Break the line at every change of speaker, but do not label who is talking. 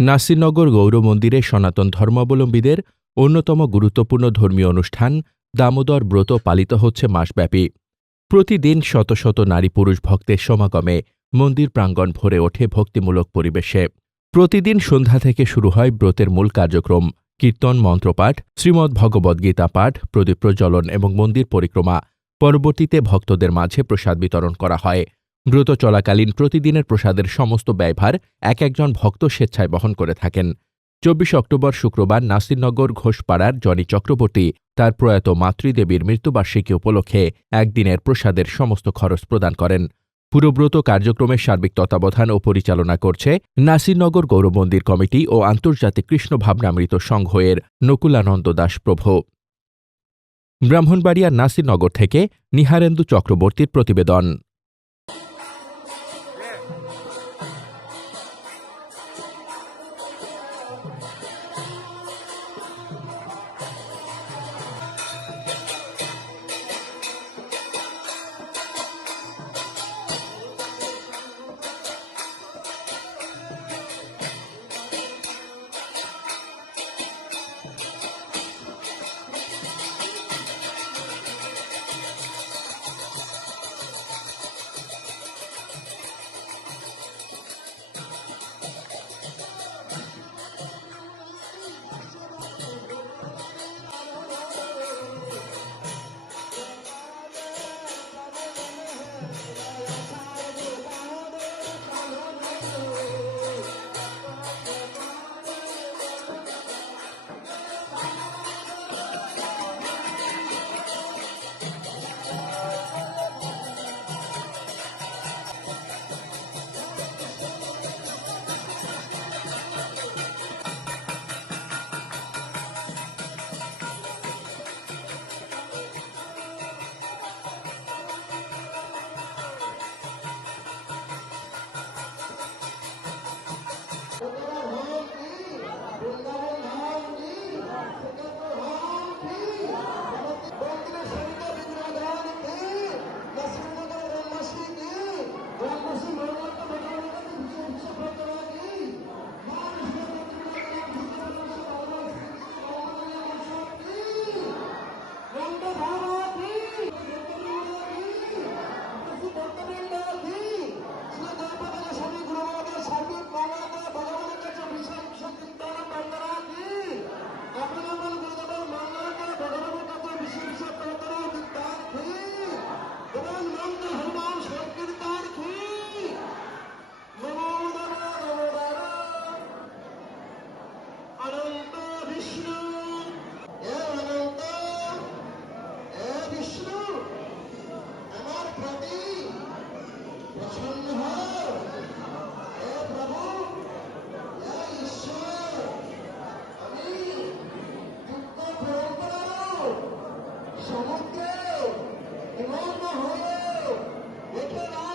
নাসিরনগর গৌর মন্দিরে সনাতন ধর্মাবলম্বীদের অন্যতম গুরুত্বপূর্ণ ধর্মীয় অনুষ্ঠান দামোদর ব্রত পালিত হচ্ছে মাসব্যাপী। প্রতিদিন শত শত নারী পুরুষ ভক্তের সমাগমে মন্দির প্রাঙ্গণ ভরে ওঠে ভক্তিমূলক পরিবেশে। প্রতিদিন সন্ধ্যা থেকে শুরু হয় ব্রতের মূল কার্যক্রম, কীর্তন, মন্ত্রপাঠ, শ্রীমদ্ ভগবদ্গীতা পাঠ, প্রদীপ প্রজ্বলন এবং মন্দির পরিক্রমা। পরবর্তীতে ভক্তদের মাঝে প্রসাদ বিতরণ করা হয়। ব্রত চলাকালীন প্রতিদিনের প্রসাদের সমস্ত ব্যয়ভার এক একজন ভক্ত স্বেচ্ছায় বহন করে থাকেন। চব্বিশ অক্টোবর শুক্রবার নাসিরনগর ঘোষপাড়ার জনি চক্রবর্তী তার প্রয়াত মাতৃদেবীর মৃত্যুবার্ষিকী উপলক্ষে একদিনের প্রসাদের সমস্ত খরচ প্রদান করেন। পুরব্রত কার্যক্রমের সার্বিক তত্ত্বাবধান ও পরিচালনা করছে নাসিরনগর গৌরমন্দির কমিটি ও আন্তর্জাতিক কৃষ্ণ ভাবনামৃত সংঘ এর নকুলানন্দ দাস প্রভ। ব্রাহ্মণবাড়িয়ার নাসিরনগর থেকে নিহারেন্দু চক্রবর্তীর প্রতিবেদন।
বিষ্ণু এ অনন্ত এ বিষ্ণু আমার প্রতি প্রসন্ন হে প্রভু হে ঈশ্বর আমি দুঃখ পরম্পরার সমুদ্রে নিমগ্ন হয়ে দেখে না